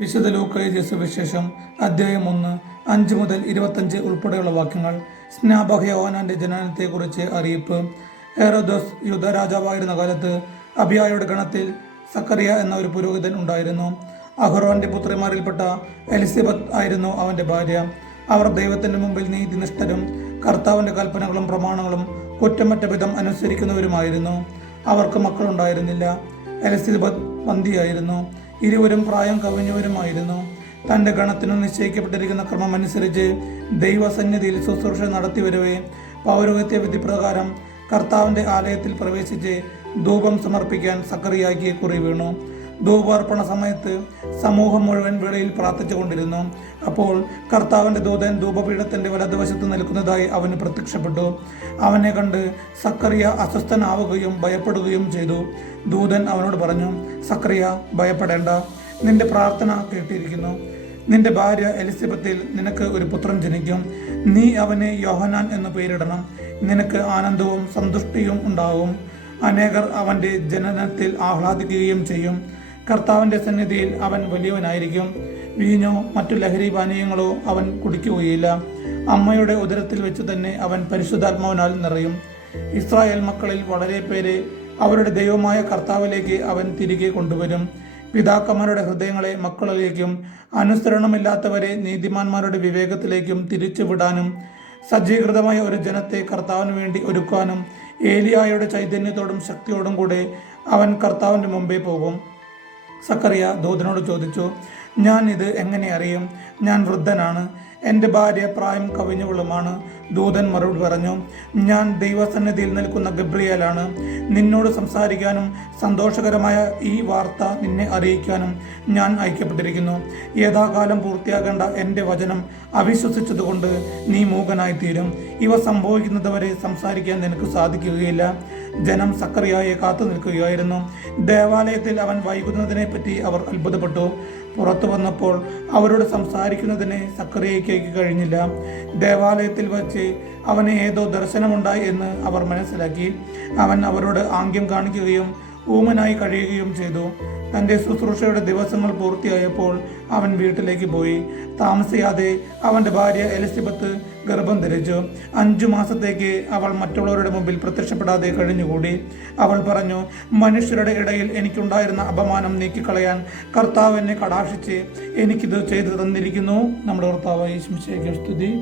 വിശുദ്ധ ലൂക്കോയ സുവിശേഷം അധ്യായം ഒന്ന് അഞ്ച് മുതൽ ഇരുപത്തഞ്ച് ഉൾപ്പെടെയുള്ള വാക്യങ്ങൾ. സ്നാപക യോഹനാന്റെ ജനനത്തെക്കുറിച്ച് അറിയിപ്പ്. ഹെറോദോസ് യുദ്ധ രാജാവായിരുന്ന കാലത്ത് അബിയായുടെ ഗണത്തിൽ സക്കറിയ എന്ന ഒരു പുരോഹിതൻ ഉണ്ടായിരുന്നു. അഹ്റോന്റെ പുത്രിമാരിൽപ്പെട്ട എലിസബത്ത് ആയിരുന്നു അവന്റെ ഭാര്യ. അവർ ദൈവത്തിന്റെ മുമ്പിൽ നീതിനിഷ്ഠരും കർത്താവിന്റെ കൽപ്പനകളും പ്രമാണങ്ങളും കുറ്റമറ്റ വിധം അനുസരിക്കുന്നവരുമായിരുന്നു. അവർക്ക് മക്കളുണ്ടായിരുന്നില്ല. എലിസബത്ത് പന്തിയായിരുന്നു ഇരുവരും പ്രായം കവിഞ്ഞവരുമായിരുന്നു. തന്റെ ഗണത്തിനു നിശ്ചയിക്കപ്പെട്ടിരിക്കുന്ന ക്രമം അനുസരിച്ച് ദൈവസന്നിധിയിൽ ശുശ്രൂഷ നടത്തിവരവേ. പൗരോഹിത്യ വിധി പ്രകാരം കർത്താവിന്റെ ആലയത്തിൽ പ്രവേശിച്ച് ധൂപം സമർപ്പിക്കാൻ സക്രിയാക്കിയ കുറി വീണു. ധൂപാർപ്പണ സമയത്ത് സമൂഹം മുഴുവൻ വെളിയിൽ പ്രാർത്ഥിച്ചുകൊണ്ടിരുന്നു അപ്പോൾ കർത്താവിന്റെ ദൂതൻ ധൂപപീഠത്തിന്റെ വലതുവശത്ത് നിൽക്കുന്നതായി അവന് പ്രത്യക്ഷപ്പെട്ടു. അവനെ കണ്ട് സക്കറിയ അസ്വസ്ഥനാവുകയും ഭയപ്പെടുകയും ചെയ്തു. ദൂതൻ അവനോട് പറഞ്ഞു സക്കറിയ ഭയപ്പെടേണ്ട. നിന്റെ പ്രാർത്ഥന കേട്ടിരിക്കുന്നു. നിന്റെ ഭാര്യ എലിസബത്തിൽ നിനക്ക് ഒരു പുത്രൻ ജനിക്കും. നീ അവനെ യോഹനാൻ എന്ന് പേരിടണം. നിനക്ക് ആനന്ദവും സന്തുഷ്ടിയും ഉണ്ടാവും. അനേകർ അവന്റെ ജനനത്തിൽ ആഹ്ലാദിക്കുകയും ചെയ്യും. കർത്താവിന്റെ സന്നിധിയിൽ അവൻ വലിയവനായിരിക്കും. വീഞ്ഞോ മറ്റു ലഹരി പാനീയങ്ങളോ അവൻ കുടിക്കുകയില്ല. അമ്മയുടെ ഉദരത്തിൽ വെച്ച് തന്നെ അവൻ പരിശുദ്ധാത്മാവിനാൽ നിറയും. ഇസ്രായേൽ മക്കളിൽ വളരെ പേരെ അവരുടെ ദൈവമായ കർത്താവിലേക്ക് അവൻ തിരികെ കൊണ്ടുവരും. പിതാക്കന്മാരുടെ ഹൃദയങ്ങളെ മക്കളിലേക്കും അനുസരണമില്ലാത്തവരെ നീതിമാന്മാരുടെ വിവേകത്തിലേക്കും തിരിച്ചുവിടാനും സജ്ജീകൃതമായ ഒരു ജനത്തെ കർത്താവിന് വേണ്ടി ഒരുക്കാനും ഏലിയായുടെ ചൈതന്യത്തോടും ശക്തിയോടും കൂടെ അവൻ കർത്താവിന്റെ മുമ്പേ പോകും. സക്കറിയ ദൂതനോട് ചോദിച്ചു ഞാൻ ഇത് എങ്ങനെ അറിയും? ഞാൻ വൃദ്ധനാണ്. എന്റെ ഭാര്യ പ്രായം കവിഞ്ഞവളുമാണ്. ദൂതൻ മറുപടി പറഞ്ഞു ഞാൻ ദൈവസന്നിധിയിൽ നിൽക്കുന്ന ഗബ്രിയേലാണ്. നിന്നോട് സംസാരിക്കാനും സന്തോഷകരമായ ഈ വാർത്ത നിന്നെ അറിയിക്കാനും ഞാൻ അയക്കപ്പെട്ടിരിക്കുന്നു യഥാകാലം പൂർത്തിയാകേണ്ട എന്റെ വചനം അവിശ്വസിച്ചതുകൊണ്ട് നീ മൂകനായിത്തീരും. ഇവ സംഭവിക്കുന്നതുവരെ സംസാരിക്കാൻ നിനക്ക് സാധിക്കുകയില്ല. ജനം സക്കറിയായെ കാത്തു നിൽക്കുകയായിരുന്നു. ദേവാലയത്തിൽ അവൻ വൈകുന്നതിനെ പറ്റി അവർ അത്ഭുതപ്പെട്ടു. പുറത്തു വന്നപ്പോൾ അവരോട് സംസാരിക്കുന്നതിന് സക്കറിയയ്ക്ക് കഴിഞ്ഞില്ല. ദേവാലയത്തിൽ വച്ച് അവന് ഏതോ ദർശനമുണ്ടായി എന്ന് അവർ മനസ്സിലാക്കി. അവൻ അവരോട് ആംഗ്യം കാണിക്കുകയും ഊമനായി കഴിയുകയും ചെയ്തു. തന്റെ ശുശ്രൂഷയുടെ ദിവസങ്ങൾ പൂർത്തിയായപ്പോൾ അവൻ വീട്ടിലേക്ക് പോയി. താമസിയാതെ അവന്റെ ഭാര്യ എലിസബത്ത് ഗർഭം ധരിച്ചു. അഞ്ചു മാസത്തേക്ക് അവൾ മറ്റുള്ളവരുടെ മുമ്പിൽ പ്രത്യക്ഷപ്പെടാതെ കഴിഞ്ഞുകൂടി. അവൾ പറഞ്ഞു മനുഷ്യരുടെ ഇടയിൽ എനിക്കുണ്ടായിരുന്ന അപമാനം നീക്കിക്കളയാൻ കർത്താവ് എന്നെ കടാക്ഷിച്ച് എനിക്കിത് ചെയ്തു തന്നിരിക്കുന്നു. നമ്മുടെ കർത്താവ് യേശുമിശേഖ സ്തുതി.